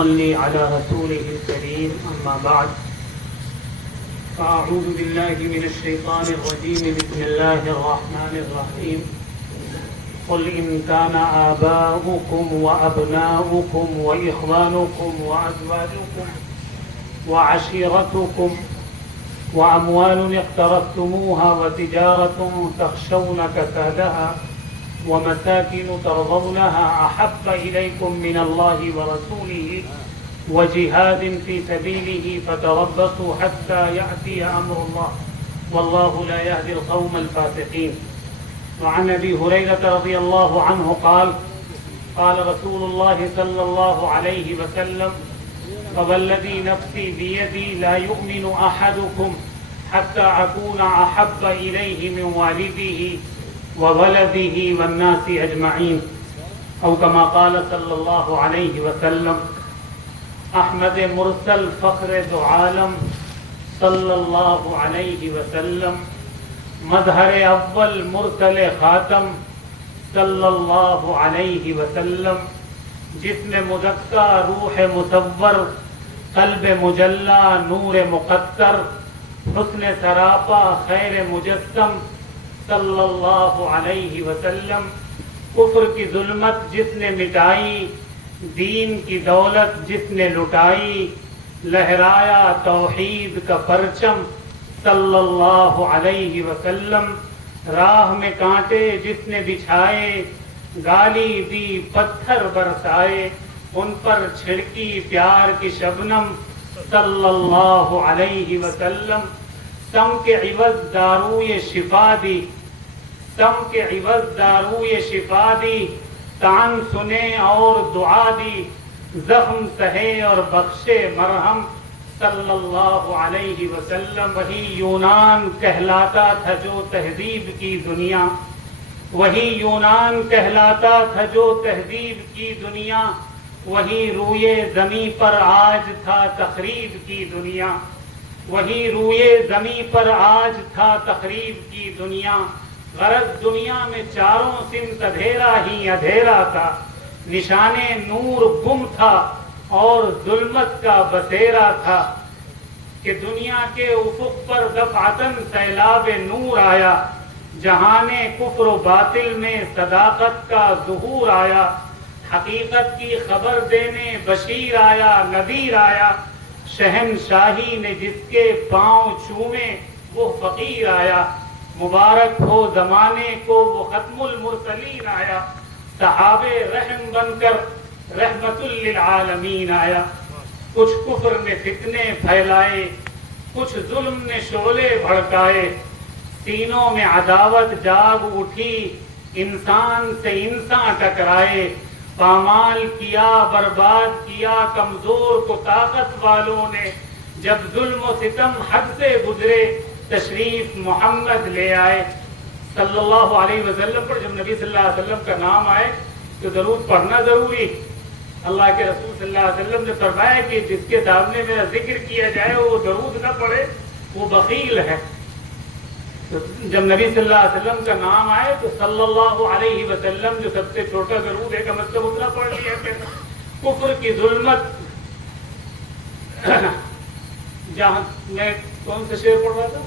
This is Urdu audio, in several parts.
نصلي على رسوله الكريم أما بعد فأعوذ بالله من الشيطان الرجيم بسم الله الرحمن الرحيم قل إن كان آباؤكم وأبناؤكم وإخوانكم وأزواجكم وعشيرتكم وأموال اقترفتموها وتجارة تخشون كسادها ومساكن ترضونها أحب إليكم من الله ورسوله وجهاد في سبيله فتربصوا حتى يأتي أمر الله والله لا يهدي القوم الفاسقين. وعن أبي هريرة رضي الله عنه قال قال رسول الله صلى الله عليه وسلم فوالذي نفسي بيدي لا يؤمن أحدكم حتى أكون أحب إليه من والده وولده والناس أجمعين أو كما قال صلی اللہ علیہ وسلم. احمد مرسل فخر دو عالم صلی اللہ علیہ وسلم، مظہر اول مرسل خاتم صلی اللہ علیہ وسلم، جسم مزکا روح مصور قلب مجلا نور مقطر حسن سراپا خیر مجسم صلی اللہ علیہ وسلم، کفر کی ظلمت جس نے مٹائی، دین کی دولت جس نے لٹائی، لہرایا توحید کا پرچم صلی اللہ علیہ وسلم، راہ میں کانٹے جس نے بچھائے، گالی دی پتھر برسائے، ان پر چھڑکی پیار کی شبنم صلی اللہ علیہ وسلم، سم کے عوض داروئے شفا دی، سم کے عوض داروئے شفا دی، طعن سنے اور دعا دی، زخم سہے اور بخشے مرہم صلی اللہ علیہ وسلم. وہی یونان کہلاتا تھا جو تہذیب کی دنیا، وہی یونان کہلاتا تھا جو تہذیب کی دنیا، وہی روئے زمیں پر آج تھا تخریب کی دنیا، وہی روئے زمیں پر آج تھا تخریب کی دنیا. غرض دنیا میں چاروں سمت اندھیرا ہی اندھیرا تھا، نشان نور گم تھا اور ظلمت کا بسیرا تھا کہ دنیا کے افق پر دفعتاً سیلاب نور آیا، جہان کفر و باطل میں صداقت کا ظہور آیا، حقیقت کی خبر دینے بشیر آیا نذیر آیا، شہنشاہی نے جس کے پاؤں چومے وہ فقیر آیا، مبارک ہو زمانے کو وہ ختم المرسلین آیا، صحاب رحم بن کر رحمت للعالمین آیا. کچھ کفر نے فتنے پھیلائے، کچھ ظلم نے شعلے بھڑکائے، سینوں میں عداوت جاگ اٹھی، انسان سے انسان ٹکرائے، پامال کیا برباد کیا کمزور کو طاقت والوں نے، جب ظلم و ستم حد سے گزرے تشریف محمد لے آئے صلی اللہ علیہ وسلم پر. جب نبی صلی اللہ علیہ وسلم کا نام آئے تو درود پڑھنا ضروری. اللہ کے رسول صلی اللہ علیہ وسلم نے فرمایا کہ جس کے سامنے میرا ذکر کیا جائے وہ درود نہ پڑھے وہ بخیل ہے. تو جب نبی صلی اللہ علیہ وسلم کا نام آئے تو صلی اللہ علیہ وسلم جو سب سے چھوٹا درود ہے کم از کم اتنا پڑھ لیا. کفر کی ظلمت جہاں میں کون سا شعر پڑھ رہا تھا؟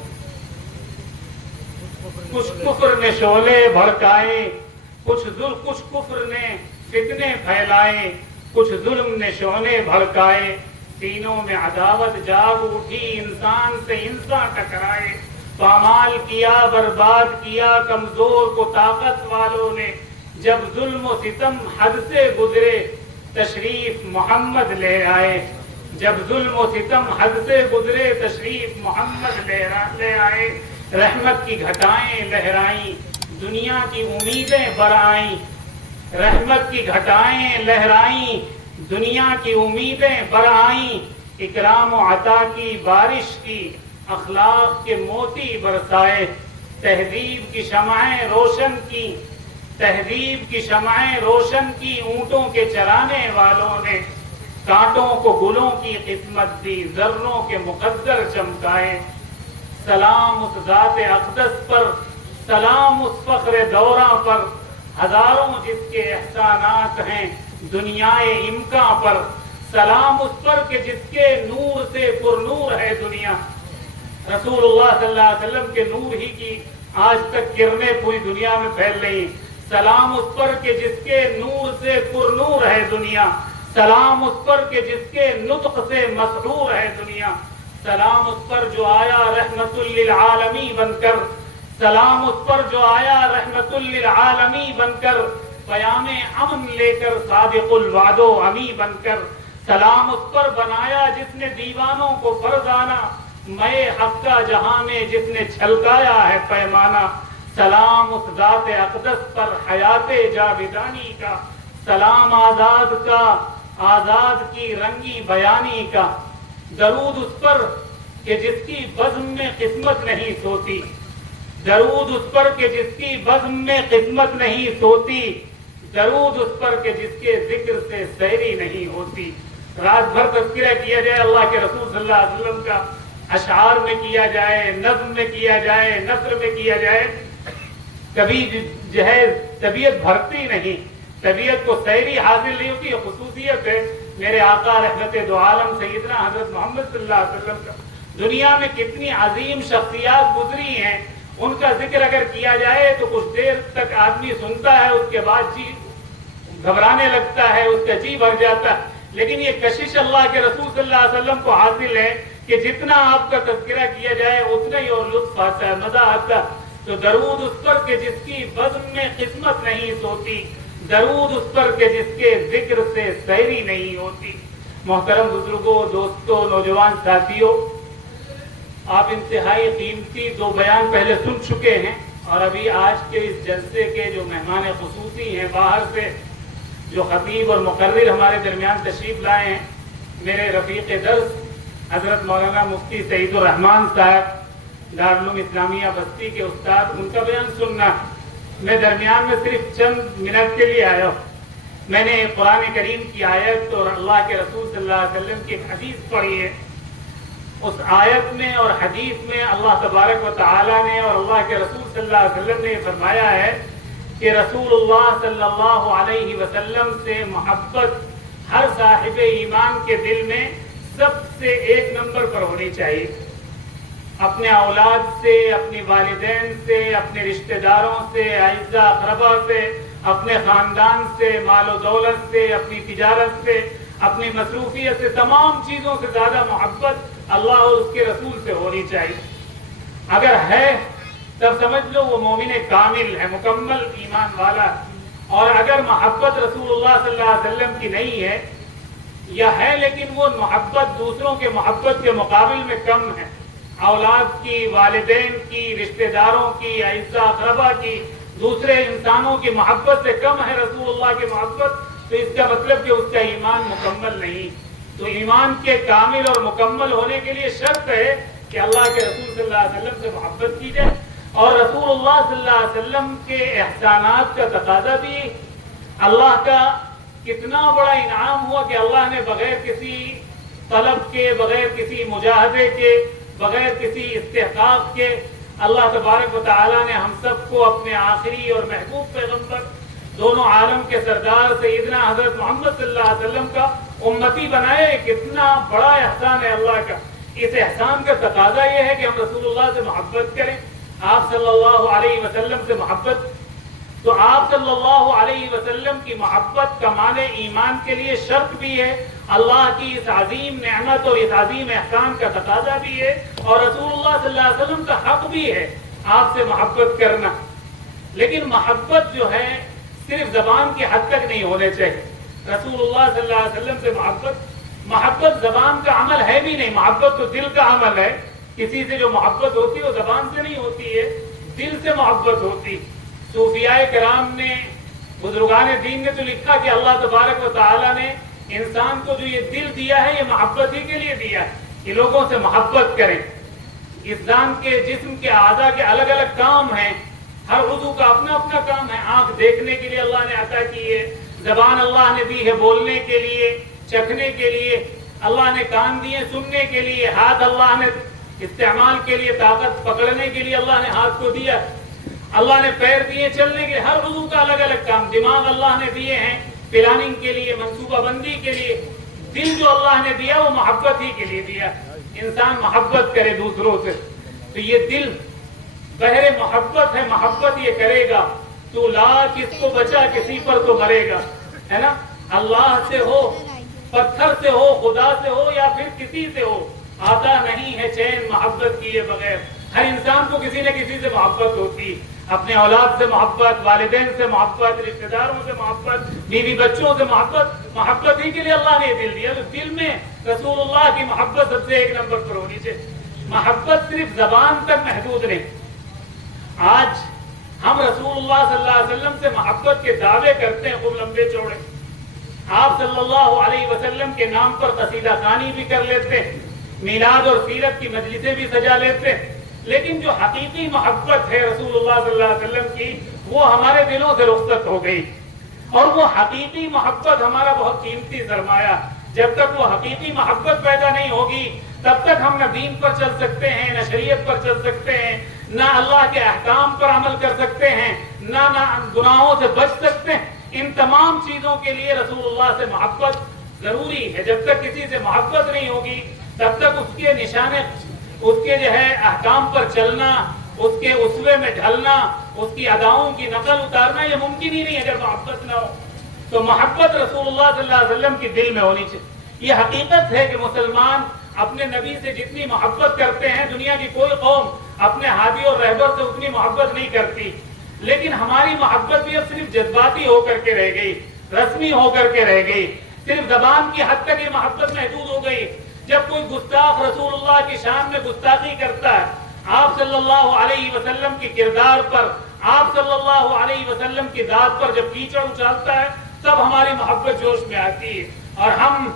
کچھ کفر نے شعلے بھڑکائے، کچھ کفر نے فتنے پھیلائے، کچھ ظلم نے شعلے بھڑکائے، سینوں میں عداوت جاگ اٹھی، انسان سے انسان ٹکرائے، پامال کیا برباد کیا کمزور کو طاقت والوں نے، جب ظلم و ستم حد سے گزرے تشریف محمد لے آئے، جب ظلم و ستم حد سے گزرے تشریف محمد لے آئے. رحمت کی گھٹائیں لہرائیں، دنیا کی امیدیں برآئیں، رحمت کی گھٹائیں لہرائیں، دنیا کی امیدیں برآئیں، اکرام و عطا کی بارش کی، اخلاق کے موتی برسائے، تہذیب کی شمعیں روشن کی، تہذیب کی شمعیں روشن کی، اونٹوں کے چرانے والوں نے کانٹوں کو گلوں کی قسمت دی، ذروں کے مقدر چمکائے. سلام اس ذات اقدس پر، سلام اس فخر دوراں پر، ہزاروں جس کے احسانات ہیں دنیائے امکان پر. سلام اس پر کہ جس کے نور سے پر نور ہے دنیا. رسول اللہ صلی اللہ علیہ وسلم کے نور ہی کی آج تک کرنیں پوری دنیا میں پھیل رہی. سلام اس پر کہ جس کے نور سے پر نور ہے دنیا. سلام اس پر کہ جس کے نطق سے مسحور ہے دنیا. سلام اس پر جو آیا رحمت للعالمین بن کر. سلام اس پر جو آیا رحمت للعالمین بن کر. پیام امن لے کر صادق الوعد و امی بن کر. سلام اس پر بنایا جس نے دیوانوں کو فرزانہ. میں حق کا جہاں میں جس نے چھلکایا ہے پیمانہ. سلام اس ذات اقدس پر حیات جاویدانی کا. سلام آزاد کا آزاد کی رنگی بیانی کا. درود اس پر کہ جس کی بزم میں قسمت نہیں سوتی. درود اس پر کہ جس کی بزم میں قسمت نہیں سوتی. درود اس پر کہ جس کے ذکر سے سحری نہیں ہوتی. رات بھر تذکرہ کیا جائے اللہ کے رسول صلی اللہ علیہ وسلم کا. اشعار میں کیا جائے, نظم میں کیا جائے, نثر میں کیا جائے, کبھی جو ہے طبیعت بھرتی نہیں, طبیعت کو سحری حاصل نہیں ہوتی. خصوصیت ہے میرے آقا رحمت دو عالم سیدنا حضرت محمد صلی اللہ علیہ وسلم کا. دنیا میں کتنی عظیم شخصیات گزری ہیں, ان کا ذکر اگر کیا جائے تو کچھ دیر تک آدمی سنتا ہے, اس کے بعد جی گھبرانے لگتا ہے, اس کا جی بھر جاتا ہے. لیکن یہ کشش اللہ کے رسول صلی اللہ علیہ وسلم کو حاصل ہے کہ جتنا آپ کا تذکرہ کیا جائے اتنا ہی اور لطف آتا ہے, مزہ آتا ہے. تو درود اس پر کہ جس کی بزم میں قسمت نہیں سوتی. درود اس پر کہ جس کے ذکر سے سحری نہیں ہوتی. محترم بزرگوں, دوستوں, نوجوان ساتھیوں, آپ انتہائی قیمتی دو بیان پہلے سن چکے ہیں, اور ابھی آج کے اس جلسے کے جو مہمان خصوصی ہیں باہر سے, جو خطیب اور مقرر ہمارے درمیان تشریف لائے ہیں, میرے رفیق درس حضرت مولانا مفتی سعید الرحمان صاحب دارالعلوم اسلامیہ بستی کے استاد, ان کا بیان سننا. میں درمیان میں صرف چند منٹ کے لیے آیا ہوں. میں نے قرآن کریم کی آیت اور اللہ کے رسول صلی اللہ علیہ وسلم کی حدیث پڑھی ہے. اس آیت میں اور حدیث میں اللہ تبارک و تعالی نے اور اللہ کے رسول صلی اللہ علیہ وسلم نے فرمایا ہے کہ رسول اللہ صلی اللہ علیہ وسلم سے محبت ہر صاحب ایمان کے دل میں سب سے ایک نمبر پر ہونی چاہیے. اپنے اولاد سے, اپنی والدین سے, اپنے رشتہ داروں سے, اعزاء اقربا سے, اپنے خاندان سے, مال و دولت سے, اپنی تجارت سے, اپنی مصروفیت سے, تمام چیزوں سے زیادہ محبت اللہ اور اس کے رسول سے ہونی چاہیے. اگر ہے تب سمجھ لو وہ مومن کامل ہے, مکمل ایمان والا. اور اگر محبت رسول اللہ صلی اللہ علیہ وسلم کی نہیں ہے, یا ہے لیکن وہ محبت دوسروں کے محبت کے مقابل میں کم ہے, اولاد کی, والدین کی, رشتہ داروں کی, اعزاء اقربا کی, دوسرے انسانوں کی محبت سے کم ہے رسول اللہ کی محبت, تو اس کا مطلب کہ اس کا ایمان مکمل نہیں. تو ایمان کے کامل اور مکمل ہونے کے لیے شرط ہے کہ اللہ کے رسول صلی اللہ علیہ وسلم سے محبت کی جائے. اور رسول اللہ صلی اللہ علیہ وسلم کے احسانات کا تقاضا بھی, اللہ کا کتنا بڑا انعام ہوا کہ اللہ نے بغیر کسی طلب کے, بغیر کسی مجاہدے کے, بغیر کسی استحقاق کے, اللہ تبارک و تعالی نے ہم سب کو اپنے آخری اور محبوب پیغمبر, دونوں عالم کے سردار سیدنا حضرت محمد صلی اللہ علیہ وسلم کا امتی بنائے. کتنا بڑا احسان ہے اللہ کا. اس احسان کا تقاضا یہ ہے کہ ہم رسول اللہ سے محبت کریں, آپ صلی اللہ علیہ وسلم سے محبت. تو آپ صلی اللہ علیہ وسلم کی محبت کمال ایمان کے لیے شرط بھی ہے, اللہ کی اس عظیم نعمت اور اس عظیم احسان کا تقاضا بھی ہے, اور رسول اللہ صلی اللہ علیہ وسلم کا حق بھی ہے آپ سے محبت کرنا. لیکن محبت جو ہے صرف زبان کی حد تک نہیں ہونے چاہیے. رسول اللہ صلی اللہ علیہ وسلم سے محبت زبان کا عمل ہے بھی نہیں, محبت تو دل کا عمل ہے. کسی سے جو محبت ہوتی ہے وہ زبان سے نہیں ہوتی ہے, دل سے محبت ہوتی. صوفیاء کرام نے, بزرگان دین نے تو لکھا کہ اللہ تبارک و تعالی نے انسان کو جو یہ دل دیا ہے یہ محبت ہی کے لیے دیا ہے کہ لوگوں سے محبت کریں. انسان کے جسم کے اعضاء کے الگ الگ کام ہیں, ہر عضو کا اپنا اپنا کام ہے. آنکھ دیکھنے کے لیے اللہ نے عطا کی ہے, زبان اللہ نے دی ہے بولنے کے لیے, چکھنے کے لیے, اللہ نے کان دیے سننے کے لیے, ہاتھ اللہ نے استعمال کے لیے, طاقت پکڑنے کے لیے اللہ نے ہاتھ کو دیا, اللہ نے پیر دیے چلنے کے لیے. ہر عضو کا الگ الگ کام. دماغ اللہ نے دیے ہیں پلاننگ کے لیے, منصوبہ بندی کے لیے. دل جو اللہ نے دیا وہ محبت ہی کے لیے دیا، انسان محبت کرے دوسروں سے، تو یہ دل بحر محبت ہے، محبت یہ کرے گا تو لا کس کو بچا کسی پر تو مرے گا، ہے نا؟ اللہ سے ہو، پتھر سے ہو، خدا سے ہو یا پھر کسی سے ہو، آتا نہیں ہے چین محبت کیے بغیر۔ ہر انسان کو کسی نہ کسی سے محبت ہوتی، اپنے اولاد سے محبت، والدین سے محبت، رشتہ داروں سے محبت، بیوی بچوں سے محبت، محبت ہی کے لیے اللہ نے دل دیا۔ تو دل میں رسول اللہ کی محبت سب سے ایک نمبر پر ہونی چاہیے۔ محبت صرف زبان تک محدود نہیں۔ آج ہم رسول اللہ صلی اللہ علیہ وسلم سے محبت کے دعوے کرتے ہیں خوب لمبے چوڑے، آپ صلی اللہ علیہ وسلم کے نام پر قصیدہ خوانی بھی کر لیتے ہیں، میلاد اور سیرت کی مجلسیں بھی سجا لیتے ہیں، لیکن جو حقیقی محبت ہے رسول اللہ صلی اللہ علیہ وسلم کی وہ ہمارے دلوں سے رخصت ہو گئی، اور وہ حقیقی محبت ہمارا بہت قیمتی سرمایہ۔ جب تک وہ حقیقی محبت پیدا نہیں ہوگی تب تک ہم نہ دین پر چل سکتے ہیں، نہ شریعت پر چل سکتے ہیں، نہ اللہ کے احکام پر عمل کر سکتے ہیں، نہ گناہوں سے بچ سکتے ہیں۔ ان تمام چیزوں کے لیے رسول اللہ سے محبت ضروری ہے۔ جب تک کسی سے محبت نہیں ہوگی تب تک اس کے نشانے، اس کے جو ہے احکام پر چلنا، اس کے اسوے میں ڈھلنا، اس کی اداؤں کی نقل اتارنا یہ ممکن ہی نہیں اگر محبت نہ ہو۔ تو محبت رسول اللہ صلی اللہ علیہ وسلم کی دل میں ہونی چاہیے۔ یہ حقیقت ہے کہ مسلمان اپنے نبی سے جتنی محبت کرتے ہیں دنیا کی کوئی قوم اپنے ہادی اور رہبر سے اتنی محبت نہیں کرتی، لیکن ہماری محبت بھی اب صرف جذباتی ہو کر کے رہ گئی، رسمی ہو کر کے رہ گئی، صرف زبان کی حد تک یہ محبت محدود ہو گئی۔ جب کوئی گستاخ رسول اللہ کی شان میں گستاخی کرتا ہے، آپ صلی اللہ علیہ وسلم کی کردار پر، آپ صلی اللہ علیہ وسلم کی ذات پر جب کیچڑ اچھالتا ہے تب ہماری محبت جوش میں آتی ہے، اور ہم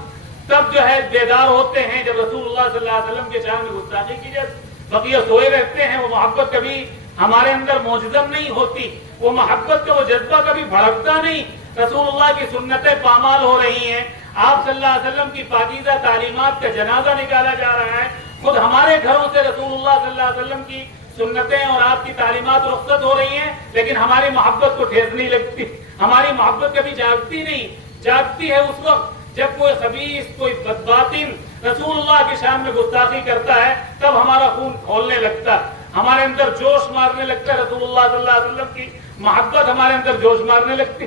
تب جو ہے بیدار ہوتے ہیں جب رسول اللہ صلی اللہ علیہ وسلم کے شان میں گستاخی کی جائے۔ بقیہ سوئے رہتے ہیں، وہ محبت کبھی ہمارے اندر موجزم نہیں ہوتی، وہ محبت کا وہ جذبہ کبھی بھڑکتا نہیں۔ رسول اللہ کی سنتیں پامال ہو رہی ہیں، آپ صلی اللہ علیہ وسلم کی پاکیزہ تعلیمات کا جنازہ نکالا جا رہا ہے، خود ہمارے گھروں سے رسول اللہ صلی اللہ علیہ وسلم کی سنتیں اور آپ کی تعلیمات رخصت ہو رہی ہیں، لیکن ہماری محبت کو ٹھیس نہیں لگتی، ہماری محبت کبھی جاگتی نہیں۔ جاگتی ہے اس وقت جب کوئی خبیث، کوئی بدباطن رسول اللہ کی شان میں گستاخی کرتا ہے، تب ہمارا خون کھولنے لگتا ہے، ہمارے اندر جوش مارنے لگتا ہے، رسول اللہ صلی اللہ علیہ وسلم کی محبت ہمارے اندر جوش مارنے لگتی۔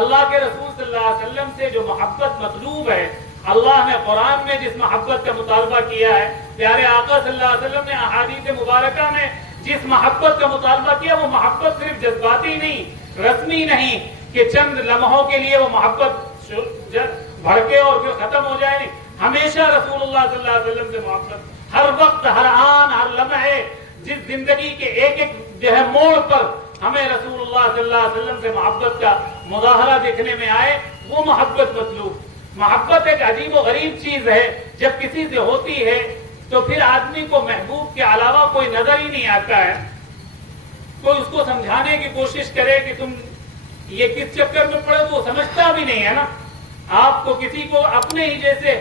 اللہ کے رسول صلی اللہ علیہ وسلم سے جو محبت مطلوب ہے، اللہ نے قرآن میں جس محبت کا مطالبہ کیا ہے، پیارے آقا صلی اللہ علیہ وسلم نے احادیث مبارکہ میں جس محبت کا مطالبہ کیا، وہ محبت صرف جذباتی نہیں، رسمی نہیں کہ چند لمحوں کے لیے وہ محبت بھڑکے اور پھر ختم ہو جائے، ہمیشہ رسول اللہ صلی اللہ علیہ وسلم سے محبت، ہر وقت، ہر آن، ہر لمحے، جس زندگی کے ایک ایک جو ہے موڑ پر ہمیں رسول اللہ صلی اللہ علیہ وسلم سے محبت کا مظاہرہ دیکھنے میں آئے، وہ محبت مطلوب۔ محبت ایک عجیب و غریب چیز ہے، جب کسی سے ہوتی ہے تو پھر آدمی کو محبوب کے علاوہ کوئی نظر ہی نہیں آتا ہے، کوئی اس کو سمجھانے کی کوشش کرے کہ تم یہ کس چکر میں پڑے تو وہ سمجھتا بھی نہیں ہے نا۔ آپ کو کسی کو اپنے ہی جیسے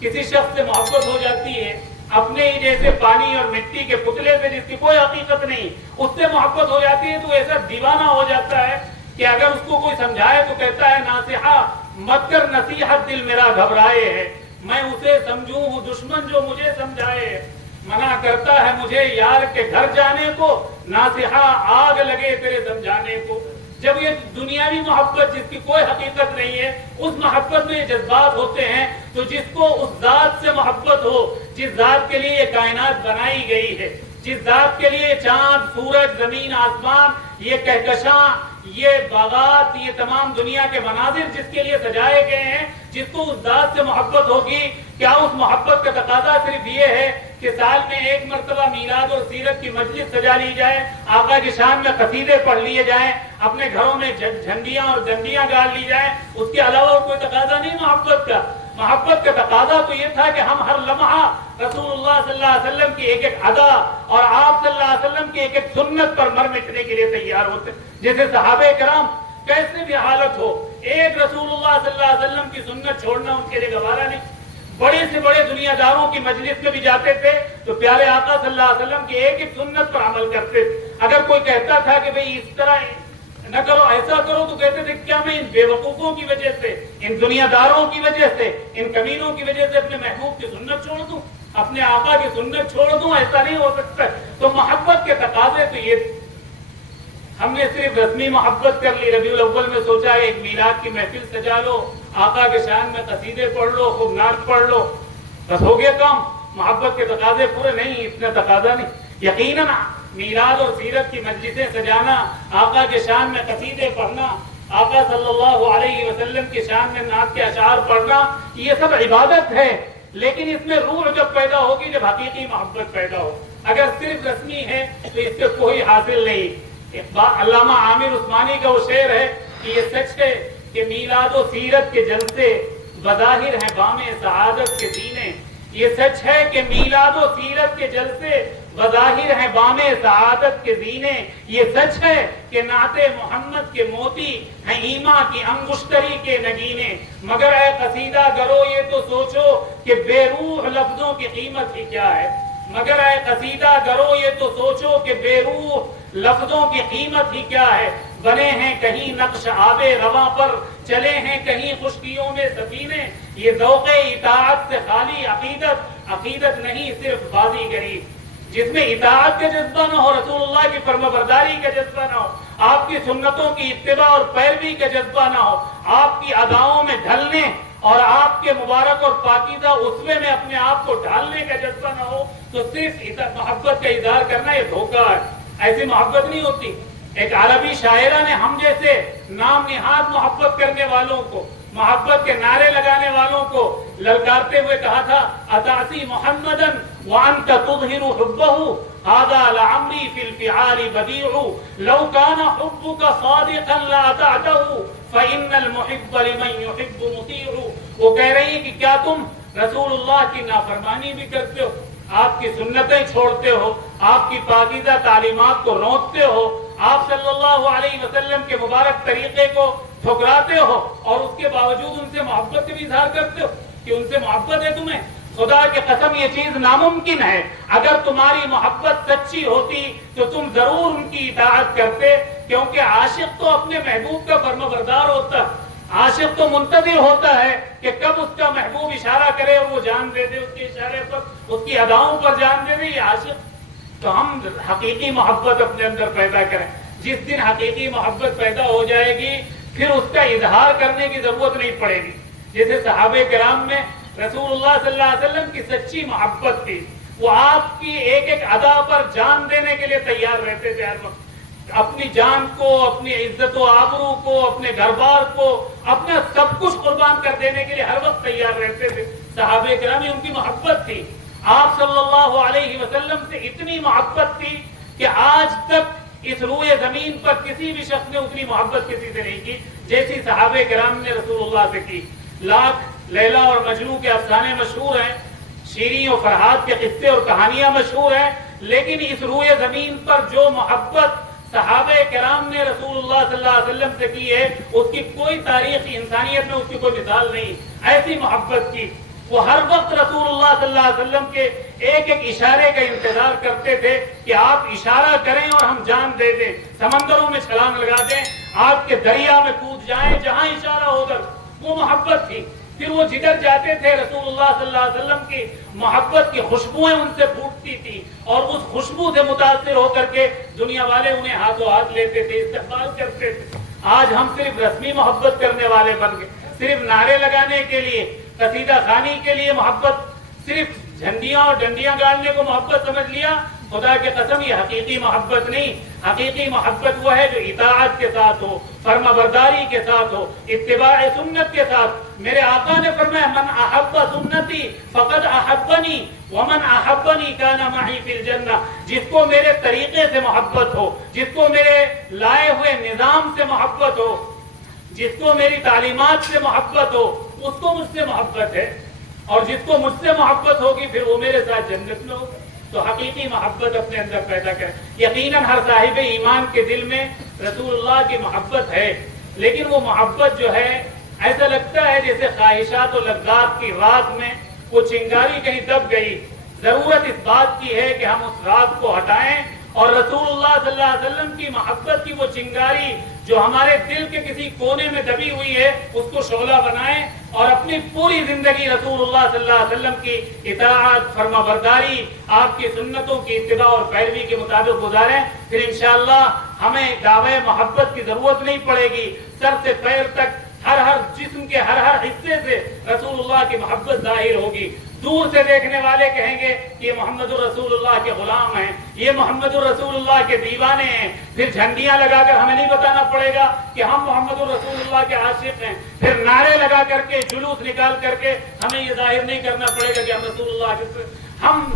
کسی شخص سے محبت ہو جاتی ہے، اپنے ہی جیسے پانی اور مٹی کے پتلے سے جس کی کوئی حقیقت نہیں، اس سے محبت ہو جاتی ہے تو ایسا دیوانہ ہو جاتا ہے کہ اگر اس کو کوئی سمجھائے تو کہتا ہے ناصحہ مت کر نصیحت، دل میرا گھبرائے ہے، میں اسے سمجھوں ہوں دشمن جو مجھے سمجھائے ہے، منع کرتا ہے مجھے یار کے گھر جانے کو، ناصحہ آگ لگے تیرے سمجھانے کو۔ جب یہ دنیاوی محبت جس کی کوئی حقیقت نہیں ہے، اس محبت میں یہ جذبات ہوتے ہیں، تو جس کو اس ذات سے محبت ہو جس ذات کے لیے یہ کائنات بنائی گئی ہے، جس ذات کے لیے چاند، سورج، زمین، آسمان، یہ کہکشاں، یہ باغات، یہ تمام دنیا کے مناظر جس کے لیے سجائے گئے ہیں، جس کو اس ذات سے محبت ہوگی، کیا اس محبت کا تقاضا صرف یہ ہے کہ سال میں ایک مرتبہ میلاد اور سیرت کی مجلس سجا لی جائے، آقا کی شان میں قصیدے پڑھ لیے جائیں، اپنے گھروں میں جھنڈیاں اور ڈنڈیاں گاڑ لی جائیں، اس کے علاوہ اور کوئی تقاضا نہیں محبت کا۔ محبت کا تقاضا تو یہ تھا کہ ہم ہر لمحہ رسول اللہ صلی اللہ علیہ وسلم کی ایک ایک ادا اور آپ صلی اللہ علیہ وسلم کی ایک ایک سنت پر مر مٹنے کے لیے تیار ہوتے، جیسے صحابہ کرام کیسے بھی حالت ہو، ایک رسول اللہ صلی اللہ علیہ وسلم کی سنت چھوڑنا ان کے لیے گوارا نہیں۔ بڑے سے بڑے دنیا داروں کی مجلس میں بھی جاتے تھے تو پیارے آقا صلی اللہ علیہ وسلم کی ایک ایک سنت پر عمل کرتے تھے۔ اگر کوئی کہتا تھا کہ بھئی اس طرح نہ کرو ایسا کرو تو کہتے تھے کیا میں ان بے وقوفوں کی وجہ سے، ان دنیا داروں کی وجہ سے، ان کمینوں کی وجہ سے اپنے محبوب کی سنت چھوڑ دوں، اپنے آقا کی سنت چھوڑ دوں؟ ایسا نہیں ہو سکتا۔ تو محبت کے تقاضے تو یہ، ہم نے صرف رسمی محبت کر لی، ربیع الاول میں سوچا ایک میلاد کی محفل سجا لو، آقا کے شان میں قصیدے پڑھ لو، خوب نعت پڑھ لو، بس ہو گیا کام۔ محبت کے تقاضے پورے نہیں، اتنا تقاضا نہیں۔ یقیناً میلاد اور سیرت کی مجلسیں سجانا، آقا کے شان میں قصیدے پڑھنا، آقا صلی اللہ علیہ وسلم کی شان میں نعت کے اشعار پڑھنا، یہ سب عبادت ہے، لیکن اس میں روح جب پیدا ہوگی، جب حقیقی محبت پیدا ہو۔ اگر صرف رسمی ہے تو اس سے کوئی حاصل نہیں۔ علامہ عامر عثمانی کا وہ شعر ہے کہ یہ سچ ہے کہ میلاد و سیرت کے جلسے بظاہر ہیں بام سعادت کے زینے۔ یہ سچ ہے کہ میلاد و سیرت کے جلسے بظاہر ہیں بام سعادت کے زینے۔ یہ سچ ہے کہ نعت محمد کے موتی ہیں ایما کی انگشتری کے نگینے۔ مگر اے قصیدہ گرو یہ تو سوچو کہ بے روح لفظوں کی قیمت ہی کیا ہے۔ مگر اے قصیدہ گرو یہ تو سوچو کہ بے روح لفظوں کی قیمت ہی کیا ہے۔ بنے ہیں کہیں نقش آب رواں پر، چلے ہیں کہیں خشکیوں میں سفینے۔ یہ ذوق اطاعت سے خالی عقیدت، عقیدت نہیں صرف بازی گری۔ جس میں اطاعت کا جذبہ نہ ہو، رسول اللہ کی فرمانبرداری کا جذبہ نہ ہو، آپ کی سنتوں کی اتباع اور پیروی کا جذبہ نہ ہو، آپ کی اداؤں میں ڈھلنے اور آپ کے مبارک اور پاکیزہ اسوے میں اپنے آپ کو ڈھالنے کا جذبہ نہ ہو، تو صرف محبت کا اظہار کرنا یہ دھوکہ ہے۔ ایسی محبت نہیں ہوتی۔ ایک عربی شاعرہ نے ہم جیسے نام نہاد محبت کرنے والوں کو، محبت کے نعرے لگانے والوں کو للکارتے ہوئے کہا تھا، اتعصی محمدًا وانت تظہر حبہ هذا لعمری فی الفعال بدیع لو کان حبک صادقا لاطعته فإن المحب لمن يحب مطیع۔ وہ کہہ رہی ہیں کہ کیا تم رسول اللہ کی نافرمانی بھی کرتے ہو، آپ کی سنتیں چھوڑتے ہو، آپ کی پاکیزہ تعلیمات کو روکتے ہو، آپ صلی اللہ علیہ وسلم کے مبارک طریقے کو ٹھکراتے ہو، اور اس کے باوجود ان سے محبت کا بھی اظہار کرتے ہو کہ ان سے محبت ہے تمہیں؟ خدا کی قسم یہ چیز ناممکن ہے۔ اگر تمہاری محبت سچی ہوتی تو تم ضرور ان کی اطاعت کرتے، کیونکہ عاشق تو اپنے محبوب کا فرمانبردار ہوتا ہے، عاشق تو منتظر ہوتا ہے کہ کب اس کا محبوب اشارہ کرے اور وہ جان دے دے اس کے اشارے پر، اس کی اداؤں پر جان دے دے۔ یہ عاشق تو ہم حقیقی محبت اپنے اندر پیدا کریں۔ جس دن حقیقی محبت پیدا ہو جائے گی پھر اس کا اظہار کرنے کی ضرورت نہیں پڑے گی۔ جیسے صحابہ کرام میں رسول اللہ صلی اللہ علیہ وسلم کی سچی محبت تھی، وہ آپ کی ایک ایک ادا پر جان دینے کے لیے تیار رہتے تھے، ہر وقت اپنی جان کو، اپنی عزت و آبرو کو، اپنے گھر بار کو، اپنا سب کچھ قربان کر دینے کے لیے ہر وقت تیار رہتے تھے۔ صحابہ کرام ان کی محبت تھی، آپ صلی اللہ علیہ وسلم سے اتنی محبت تھی کہ آج تک اس روئے زمین پر کسی بھی شخص نے اتنی محبت کسی سے نہیں کی جیسی صحابہ کرام نے رسول اللہ سے کی۔ لاکھ لیلا اور مجنوں کے افسانے مشہور ہیں، شیریں و فرحات کے قصے اور کہانیاں مشہور ہیں، لیکن اس روئے زمین پر جو محبت صحابہ کرام نے رسول اللہ صلی اللہ علیہ وسلم سے کی ہے، اس کی کوئی تاریخ انسانیت میں اس کی کوئی مثال نہیں۔ ایسی محبت کی، وہ ہر وقت رسول اللہ صلی اللہ علیہ وسلم کے ایک ایک اشارے کا انتظار کرتے تھے کہ آپ اشارہ کریں اور ہم جان دے دیں، سمندروں میں چھلانگ لگا دیں، آپ کے دریا میں کود جائیں، جہاں اشارہ ہو ادھر۔ وہ محبت تھی۔ پھر وہ جدھر جاتے تھے رسول اللہ صلی اللہ علیہ وسلم کی محبت کی خوشبوئیں ان سے پھوٹتی تھی، اور اس خوشبو سے متاثر ہو کر کے دنیا والے انہیں ہاتھوں ہاتھ لیتے تھے، استقبال کرتے تھے۔ آج ہم صرف رسمی محبت کرنے والے بن گئے، صرف نعرے لگانے کے لیے، قصیدہ خوانی کے لیے محبت، صرف جھنڈیاں اور ڈنڈیاں گاڑنے کو محبت سمجھ لیا۔ خدا کی قسم یہ حقیقی محبت نہیں۔ حقیقی محبت وہ ہے جو اطاعت کے ساتھ ہو، فرما برداری کے ساتھ ہو، اتباع سنت کے ساتھ۔ میرے آقا نے فرمایا من احب سنتی فقد احبنی ومن احبنی کان معی فی الجنہ۔ جس کو میرے طریقے سے محبت ہو، جس کو میرے لائے ہوئے نظام سے محبت ہو، جس کو میری تعلیمات سے محبت ہو، اس کو مجھ سے محبت ہے، اور جس کو مجھ سے محبت ہوگی پھر وہ میرے ساتھ جنت میں ہوگا۔ تو حقیقی محبت اپنے اندر پیدا کریں۔ یقیناً ہر صاحب ایمان کے دل میں رسول اللہ کی محبت ہے، لیکن وہ محبت جو ہے ایسا لگتا ہے جیسے خواہشات و لذات کی رات میں وہ چنگاری کہیں دب گئی۔ ضرورت اس بات کی ہے کہ ہم اس رات کو ہٹائیں اور رسول اللہ صلی اللہ علیہ وسلم کی محبت کی وہ چنگاری جو ہمارے دل کے کسی کونے میں دبی ہوئی ہے اس کو شعلہ بنائیں اور اپنی پوری زندگی رسول اللہ صلی اللہ علیہ وسلم کی اطاعت، فرما برداری، آپ کی سنتوں کی اتباع اور پیروی کے مطابق گزاریں. پھر انشاءاللہ ہمیں دعوے محبت کی ضرورت نہیں پڑے گی. سر سے پیر تک ہر جسم کے ہر حصے سے رسول اللہ کی محبت ظاہر ہوگی. دور سے دیکھنے والے کہیں گے کہ یہ محمد الرسول اللہ کے غلام ہیں، یہ محمد الرسول اللہ کے دیوانے ہیں. پھر جھنڈیاں لگا کر ہمیں نہیں بتانا پڑے گا کہ ہم محمد الرسول اللہ کے عاشق ہیں. پھر نعرے لگا کر کے، جلوس نکال کر کے ہمیں یہ ظاہر نہیں کرنا پڑے گا کہ ہم رسول اللہ کے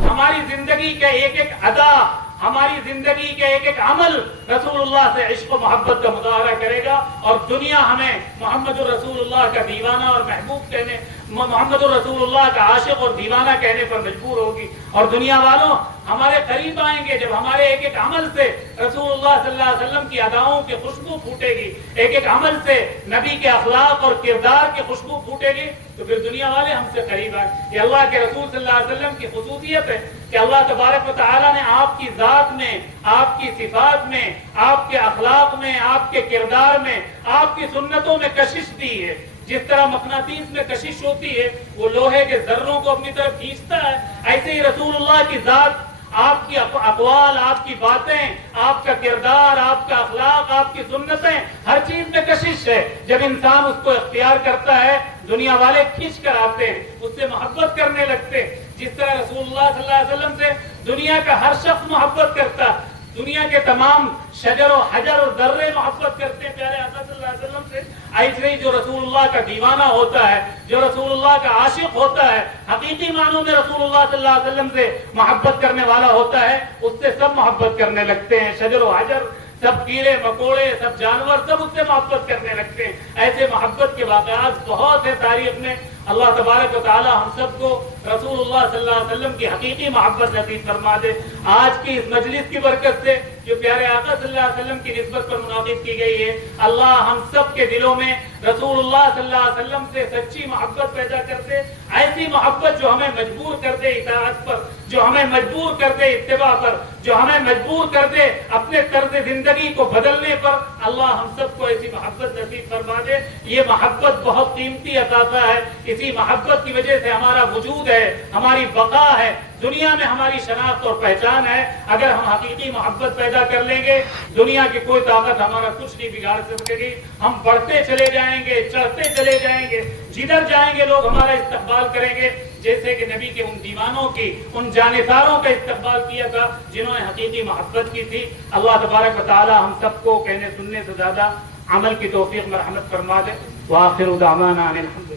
ہماری زندگی کا ایک ایک ادا، ہماری زندگی کے ایک ایک عمل رسول اللہ سے عشق و محبت کا مظاہرہ کرے گا. اور دنیا ہمیں محمد الرسول اللہ کا دیوانہ اور محبوب کہنے، محمد الرسول اللہ کا عاشق اور دیوانہ کہنے پر مجبور ہوگی. اور دنیا والوں ہمارے قریب آئیں گے جب ہمارے ایک ایک عمل سے رسول اللہ صلی اللہ علیہ وسلم کی اداؤں کی خوشبو پھوٹے گی، ایک ایک عمل سے نبی کے اخلاق اور کردار کی خوشبو پھوٹے گی، تو پھر دنیا والے ہم سے قریب آئیں. یہ اللہ کے رسول صلی اللہ علیہ وسلم کی خصوصیت ہے کہ اللہ تبارک و تعالیٰ نے آپ کی ذات میں، آپ کی صفات میں، آپ کے اخلاق میں، آپ کے کردار میں، آپ کی سنتوں میں کشش دی ہے. جس طرح مقناطیس میں کشش ہوتی ہے، وہ لوہے کے ذروں کو اپنی طرف کھینچتا ہے، ایسے ہی رسول اللہ کی ذات، آپ کی اقوال، آپ کی باتیں، آپ کا کردار، آپ کا اخلاق، آپ کی سنتیں، ہر چیز میں کشش ہے. جب انسان اس کو اختیار کرتا ہے، دنیا والے کھینچ کر آتے ہیں، اس سے محبت کرنے لگتے ہیں. جس طرح رسول اللہ صلی اللہ علیہ وسلم سے دنیا کا ہر شخص محبت کرتا ہے، دنیا کے تمام شجر و حجر اور ذرے محبت کرتے ہیں پیارے آقا صلی اللہ علیہ وسلم سے، ایسے ہی جو رسول اللہ کا دیوانہ ہوتا ہے، جو رسول اللہ کا عاشق ہوتا ہے، حقیقی معنوں میں رسول اللہ صلی اللہ علیہ وسلم سے محبت کرنے والا ہوتا ہے، اس سے سب محبت کرنے لگتے ہیں. شجر و حجر، سب کیڑے مکوڑے، سب جانور، سب اس سے محبت کرنے لگتے ہیں. ایسے محبت کے واقعات بہت ہیں تاریخ میں. اللہ تبارک و تعالی ہم سب کو رسول اللہ صلی اللہ علیہ وسلم کی حقیقی محبت نصیب فرما دے. آج کی اس مجلس کی برکت سے جو پیارے آقا صلی اللہ علیہ وسلم کی نسبت پر منعقد کی گئی ہے، اللہ ہم سب کے دلوں میں رسول اللہ صلی اللہ علیہ وسلم سے سچی محبت پیدا کرتے، ایسی محبت جو ہمیں مجبور کر دے اطاعت پر، جو ہمیں مجبور کر دے اتباع پر، جو ہمیں مجبور کر دے اپنے طرز زندگی کو بدلنے پر. اللہ ہم سب کو ایسی محبت نصیب فرما دے. یہ محبت بہت قیمتی اثاثہ ہے. اسی محبت کی وجہ سے ہمارا وجود ہے، ہماری بقا ہے، دنیا میں ہماری شناخت اور پہچان ہے. اگر ہم حقیقی محبت پیدا کر لیں گے، دنیا کی کوئی طاقت ہمارا کچھ نہیں بگاڑ سکے گی. ہم بڑھتے چلے جائیں گے، چڑھتے چلے جائیں گے، جدھر جائیں گے لوگ ہمارا استقبال کریں گے، جیسے کہ نبی کے ان دیوانوں کی، ان جانثاروں کا استقبال کیا تھا جنہوں نے حقیقی محبت کی تھی. اللہ تبارک و تعالی ہم سب کو کہنے سننے سے زیادہ عمل کی توفیق مرحمت فرما دے. وآخر دعوانا ان الحمد